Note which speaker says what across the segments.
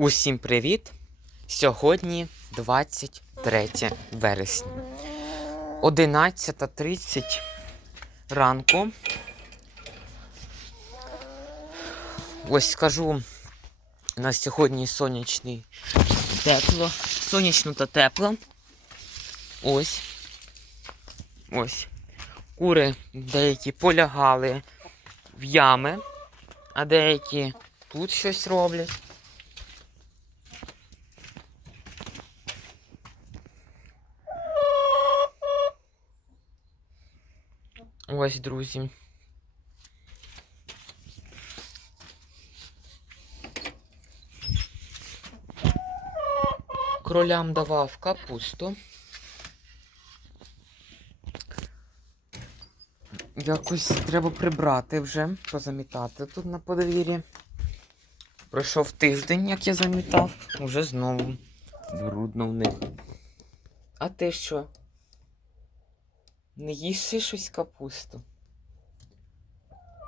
Speaker 1: Усім привіт! Сьогодні 23 вересня. 11.30 ранку. Ось скажу, у нас сьогодні сонячний тепло. Сонячно та тепло. Ось. Ось. Кури деякі полягали в ями, а деякі тут щось роблять. Ось, друзі. Кролям давав капусту. Якось треба прибрати вже, позамітати тут на подвір'ї. Пройшов тиждень, як я замітав, уже знову брудно в них. А ти що? Не їси щось капусту?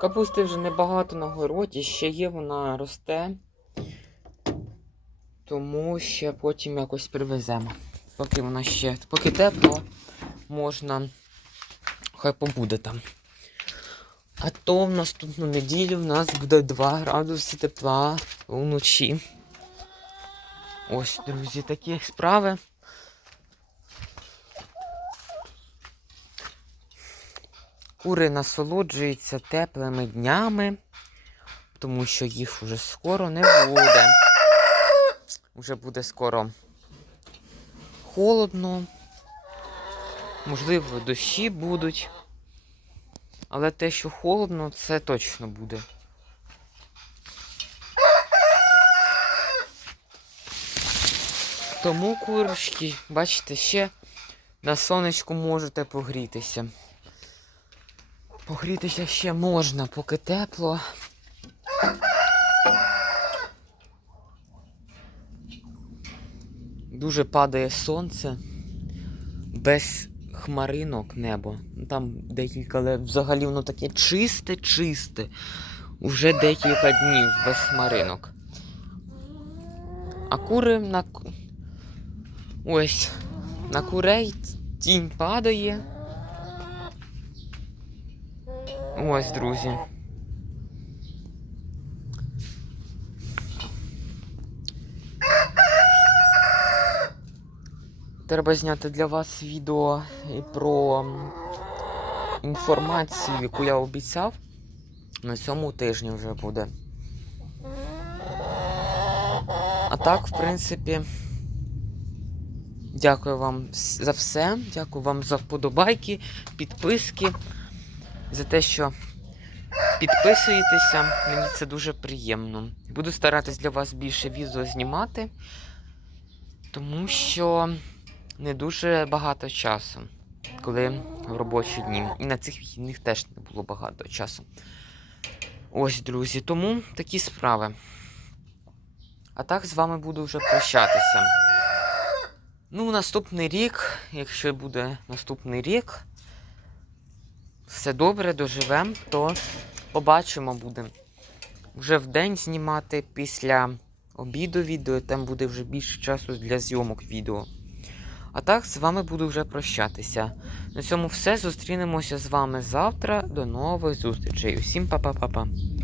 Speaker 1: Капусти вже небагато на городі, ще є, вона росте. Тому ще потім якось привеземо. Поки вона ще, поки тепло, можна, хай побуде там. А то в наступну неділю в нас буде 2 градуси тепла вночі. Ось, друзі, такі справи. Кури насолоджуються теплими днями, тому що їх вже скоро не буде. Уже буде скоро холодно. Можливо, дощі будуть. Але те, що холодно, це точно буде. Тому курочки, бачите, ще на сонечку можете погрітися. Погрітися ще можна, поки тепло. Дуже падає сонце, без хмаринок небо. Там декілька, але взагалі воно таке чисте-чисте. Уже декілька днів без хмаринок. А кури на ось на курей тінь падає. Ось, друзі. Треба зняти для вас відео про інформацію, яку я обіцяв. На цьому тижні вже буде. А так, в принципі, дякую вам за все. Дякую вам за вподобайки, підписки, за те, що підписуєтеся. Мені це дуже приємно. Буду старатись для вас більше відео знімати, тому що не дуже багато часу, коли в робочі дні. І на цих вихідних теж не було багато часу. Ось, друзі, тому такі справи. А так з вами буду вже прощатися. Ну, наступний рік, якщо буде наступний рік, все добре, доживемо, то побачимо будемо. Вже в день знімати після обіду відео, там буде вже більше часу для зйомок відео. А так, з вами буду вже прощатися. На цьому все. Зустрінемося з вами завтра. До нових зустрічей. Усім па-па-па-па.